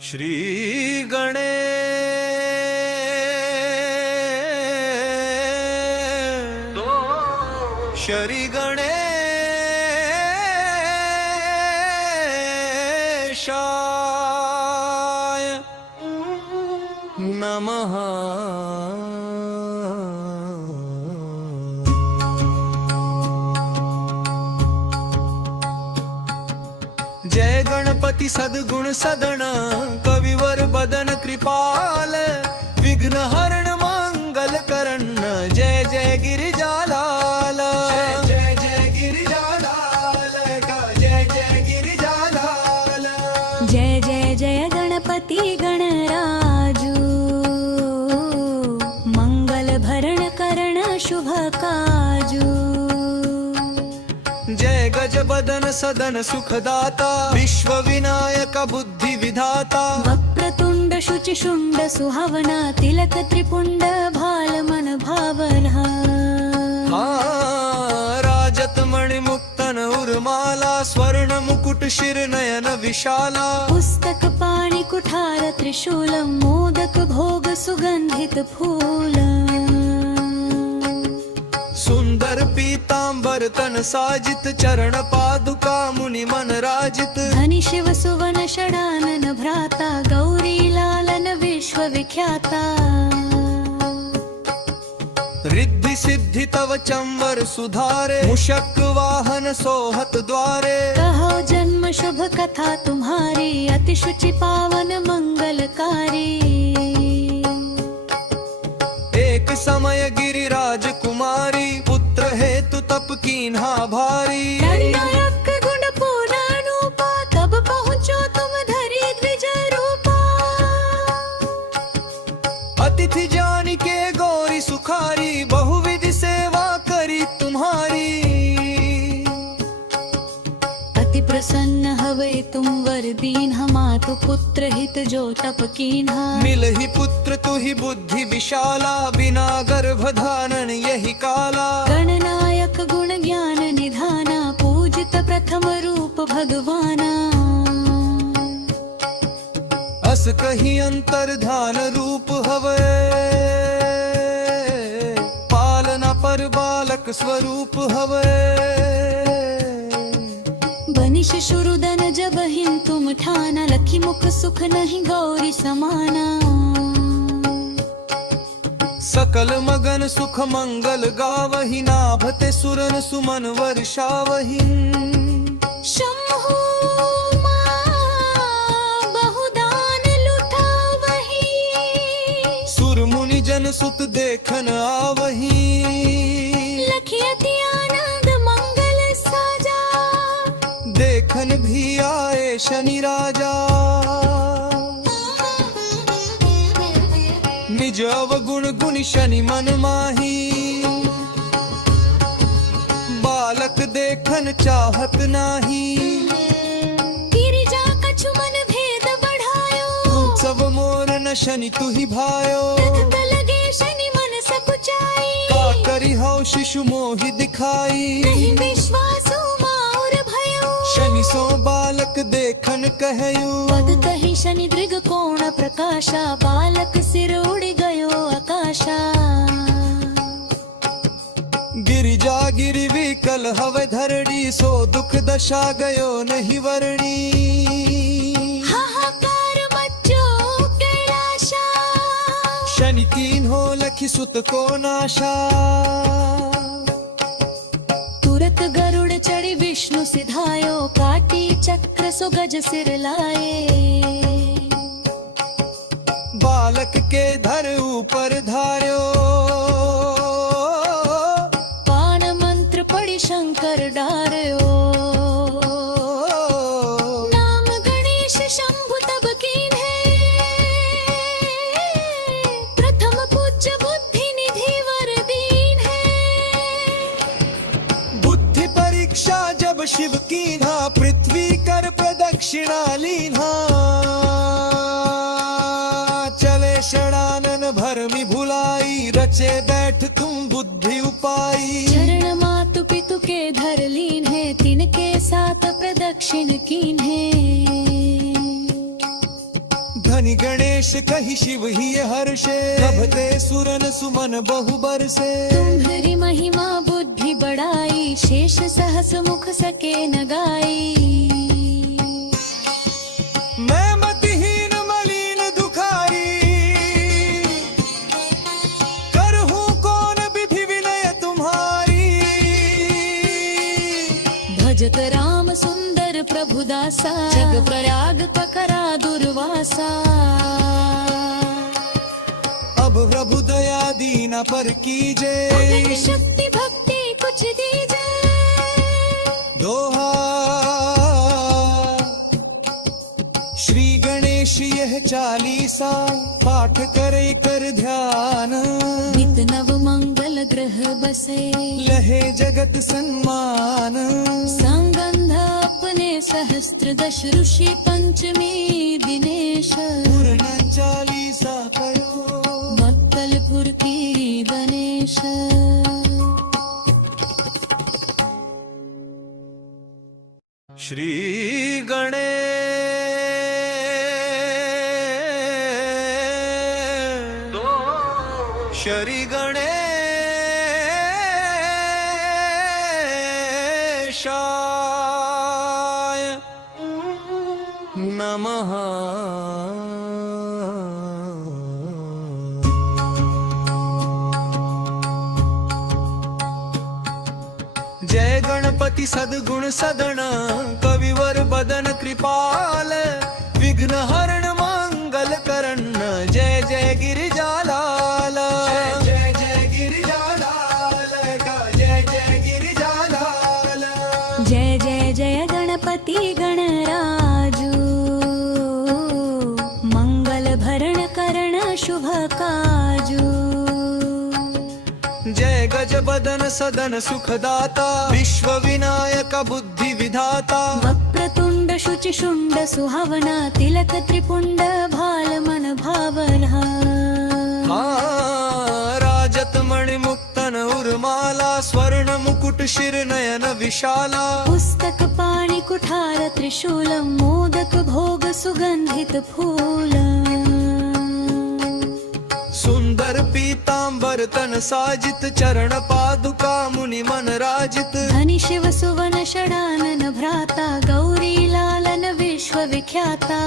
श्री गणेश श्री गणेशाय नमः। जय गणपति सद्गुण सदन कविवर बदन कृपाल विघ्न हरण मंगल करण जय जय गिरिजालाल जय जय गिरिजालाल जय जय गिरिजालाल जय जय जय गणपती गणराजू मंगल भरण करण शुभ काजू। जय गज बदन सदन सुखदाता विश्व विनायक बुद्धि विधाता वक्रतुंड शुचि शुंड सुहावना तिलक त्रिपुंड भाल मन भावना। राजत मणि मुक्तन उर्माला स्वर्ण मुकुट शिर नयन विशाला पुस्तक पाणि कुठार त्रिशूल मोदक भोग सुगंधित फूल। सुंदर पीतांबर तन साजित चरण पादुका मुनि मन राजित धनी शिव सुवन षडानन भ्राता गौरी लालन विश्व विख्याता। रिद्धि सिद्धि तव चंवर सुधारे मुशक वाहन सोहत द्वारे कहो जन्म शुभ कथा तुम्हारी अति शुचि पावन मंगलकारी। एक समय गिरिराज कुमारी पुत्र हेतु तप कीन्हा भारी दंडनायक गुण पूर्ण अनुपा तब पहुँचो तुम धरी द्विज रूपा। अतिथि जानी के गौरी सुखारी बहुविधि सेवा करी तुम्हारी। अति प्रसन्न हवे तुम वर दीन्हा मातु पुत्र हित जो तप कीन्हा। मिलहि पुत्र तुहि बुद्धि विशाला बिना गर्भ धारण यही काला। गणनायक गुण ज्ञान निधाना पूजित प्रथम रूप भगवाना। अस कही अंतर ध्यान रूप हवे पालना पर बालक स्वरूप हवे। बनि शिशुरुदन जब हिन तुम ठाना लखी मुख सुख नहीं गौरी समाना। सकल मगन सुख मंगल गावहि नाभते सुरन सुमन वर्षावहि। शंभु मां बहुदान लुटावहि सुर मुनि जन सुत देखन आवहि। लखी अति आनंद मंगल साजा देखन भी आए शनि राजा। निज अवगुण गुण शनि मन माही बालक देखन चाहत नाही। गिरिजा कछु मन भेद बढ़ायो सब मोर न शनि तुहि भायो। तत लगे शनि मन सकुचाई का करी हो शिशु मोहि दिखाई। नहीं विश्वासु माउर भयो शनि सो बालक देखन कहयु। पद कही शनि दृग कोण प्रकाशा बालक सिर उड़ गयो आकाशा। गिरिजा गिरि विकल हवे धरणी सो दुख दशा गयो नहीं वरणी। हाहाकार मच्चो कैलाशा शनि कीन हो लखि सुत को नाशा। तुरत गरुड़ चढ़ी विष्णु सिधायो काटी चक्र सो गज सिर लाए। बालक के धर ऊपर धार्यो पान मंत्र पढ़ी शंकर डार्यो। नाम गणेश शंभु तब कीन्हे प्रथम पूज्य बुद्धि निधि वर दीन्हे। बुद्धि परीक्षा जब शिव कीन्हा पृथ्वी कर प्रदक्षिणा लीन्हा। चले षडानन भरमि भुलाई रचे बैठ तुम बुद्धि उपाई। चरण मातु पितु के धर लीन है तिनके साथ प्रदक्षिण कीन्हे। धनि गणेश कहि शिव ही हर्षे प्रभते सुरन सुमन बहु बरसे तुम्हारी महिमा बुद्धि बढ़ाई शेष सहस मुख सके न गाई मैं मतिहीन मलिन दुखारी करहूं कौन विधि विनय तुम्हारी भजत राम सुंदर प्रभु दासा जग प्रयाग पकरा दुर्वासा अब प्रभु दया दीना पर कीजे धन शक्ति भक्ति कुछ दीजे दोहा श्री गणेश यह चालीसा पाठ करे कर ध्यान नित नव मंगल ग्रह बसे लहे जगत सम्मान संगंध अपने सहस्त्र दश ऋषि पंचमी दिनेश पूर्ण चालीसा करो मक्कलपुर की गणेश श्री गणेश श्री गणेशाय नमः जय गणपति सद्गुण सदन कविवर बदन कृपाल विघ्न हरण मंगल करण जय जय गिरिजालाल जय जय गिरिजालाल जय जय गिरिजालाल जय जय जय गणपति गणराजू मंगल भरण करण शुभ काजू जय गज बदन सदन सुखदाता विश्व विनायक बुद्धि विधाता वक्रतुंड शुचि शुंड सुहावना तिलक त्रिपुंड भाल मन भावना राजत मणि मुक्तन उर्माला स्वर्ण मुकुट शिर नयन विशाला पुस्तक पाणि कुठार त्रिशूलम मोदक भोग सुगंधित फूलम सुंदर पीतांबर तन साजित चरण पादुका मुनि मन राजित धनि शिव सुवन षडानन भ्राता गौरी लालन विश्व विख्याता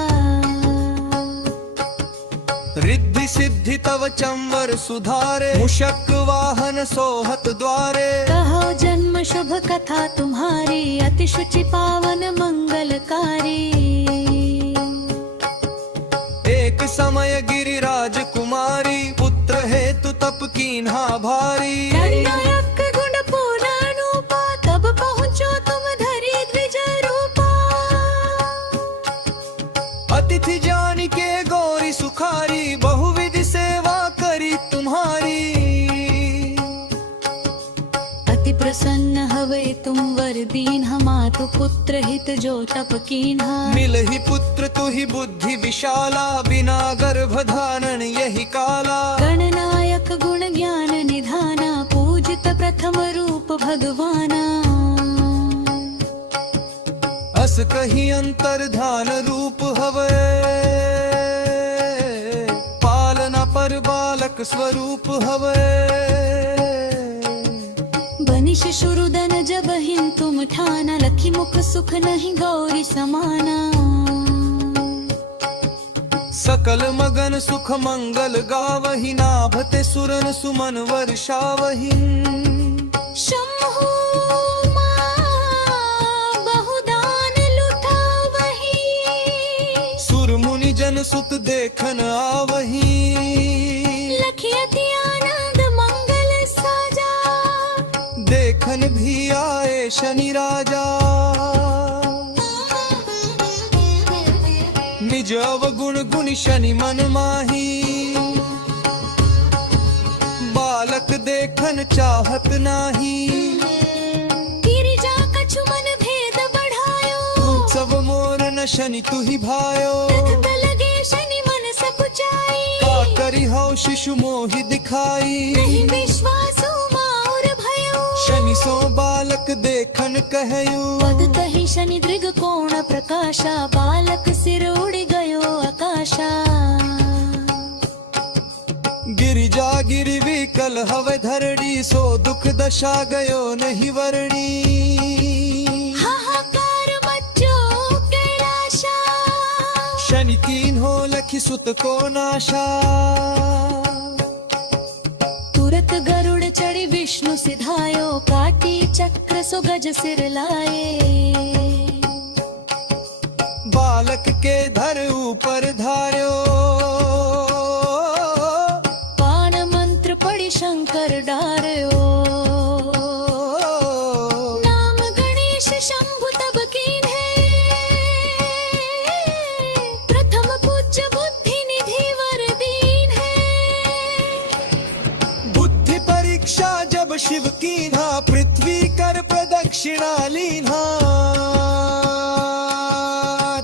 रिद्धि सिद्धि तव चंवर सुधारे मुशक वाहन सोहत द्वारे कहो जन्म शुभ कथा तुम्हारी अति शुचि पावन मंगलकारी एक समय गिरिराज कुमारी पुत्र हेतु तप कीन्हा भारी नायक गुण पूर्ण अनुपा तब पहुँचो तुम धरी द्विज रूपा अतिथि जान के गौरी सुखारी बहुविधि सेवा करी तुम्हारी अति प्रसन्न हवे तुम वर दीन्हा मातु पुत्र हित जो तप कीन्हा मिल ही पुत्र तु ही बुद्धि विशाला बिना गर्भ धारण यही काला गणनायक गुण ज्ञान निधाना पूजित प्रथम रूप भगवाना अस कही अंतर्धान रूप हवे पालना पर बालक स्वरूप हवे बनि शिशुरुदन जब हिन तुम ठाना लखी मुख सुख नहीं गौरी समाना सकल मगन सुख मंगल गावहि नाभते सुरन सुमन वर्षावहि शंभु बहुदान लुटावहि सुर मुनि जन सुत देखन आवहि लखी अति आनंद मंगल साजा देखन भी आए शनि राजा निज अवगुण गुण शनि मन माही बालक देखन चाहत नाही गिरिजा कछु मन भेद बढ़ायो सब मोर न शनि तु ही भायो तत लगे शनि मन सकुचाई का करी हौ शिशु मोहि दिखाई नहीं विश्वास माउर भयो शनि सो बालक देखन कहयु पद कही शनि दृग कोण प्रकाशा बालक सिर उड़ गयो आकाशा विकल हवे धरणी सो दुख दशा गयो नहीं वरणी हाहाकार मच्चो कैलाशा शनि तीन हो लखी सुत को नाशा तुरत गरुड़ चढ़ी विष्णु सिधायो काटी चक्र सो गज सिर लाए बालक के धर ऊपर धार्यो पान मंत्र पड़ी शंकर डार्यो नाम गणेश शंभु तब कीन्हे प्रथम पूज्य बुद्धि निधि वर दीन है बुद्धि परीक्षा जब शिव कीन्हा पृथ्वी कर प्रदक्षिणा लीन्हा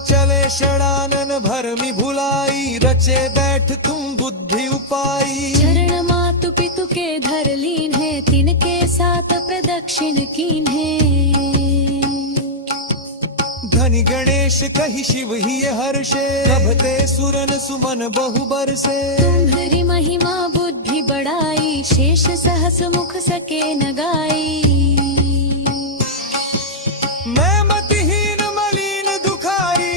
चले षडानन भरमी भुलाई रचे बैठ तुम बुद्धि उपाई चरण मातु पितु के धर लीन है तिनके साथ प्रदक्षिण कीन है धनि गणेश कही शिव ही हर्षे प्रभते सुरन सुमन बहु बरसे तुम्हारी महिमा बुद्धि बढ़ाई शेष सहस मुख सके न गाई मैं मतिहीन मलिन दुखारी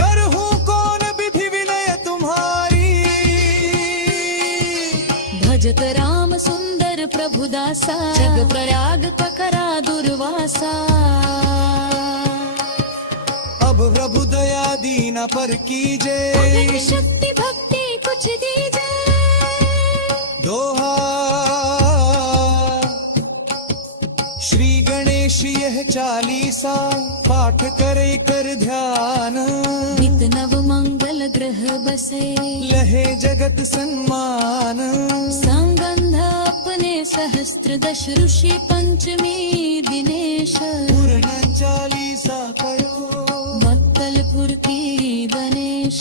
करहूं कौन विधि विनय तुम्हारी भजत राम सुंदर प्रभु दासा जग प्रयाग ककरा दुर्वासा अब प्रभु दया दीना पर कीजे अगम शक्ति भक्ति कुछ दीजे दोहा श्री गणेश यह चालीसा पाठ करे कर ध्यान नित नव मंगल ग्रह बसे लहे जगत सम्मान संगंध अपने सहस्त्र दश ऋषि पंचमी दिनेश पूर्ण चालीसा करो मत्तलपुर की गणेश